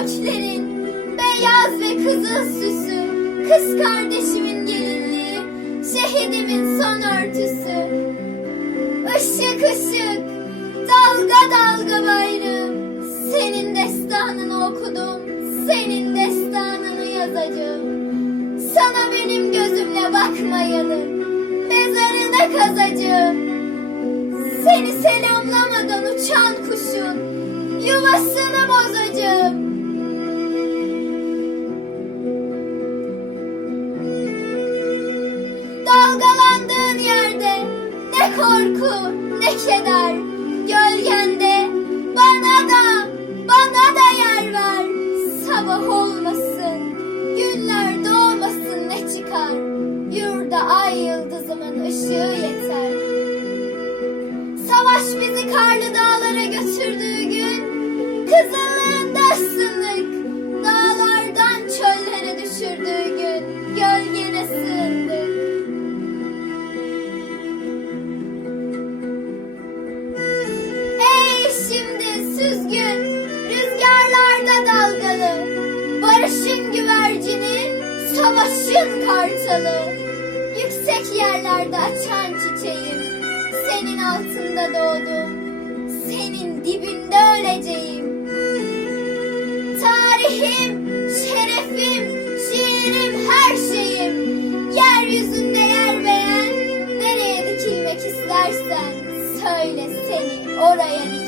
göklerin beyaz ve kızıl süsü, kız kardeşimin gelinliği, şehidimin son örtüsü. Işık ışık, dalga dalga bayrağım, senin destanını okudum, senin destanını yazacağım. Sana benim gözümle bakmayalı, mezarını kazacağım. Seni selamlamadan uçan kuşun yuvasını bozacağım. Korku ne keder gölgende bana da bana da yer ver. Sabah olmasın günler doğmasın ne çıkar yurda ay yıldızımın ışığı yeter. Savaş bizi karlı dağlara götürdüğü aşkın kartalı. Yüksek yerlerde açan çiçeğim. Senin altında doğdum. Senin dibinde öleceğim. Tarihim, şerefim, şiirim, her şeyim. Yeryüzünde yer beğen, nereye dikilmek istersen söyle seni oraya dikilmek.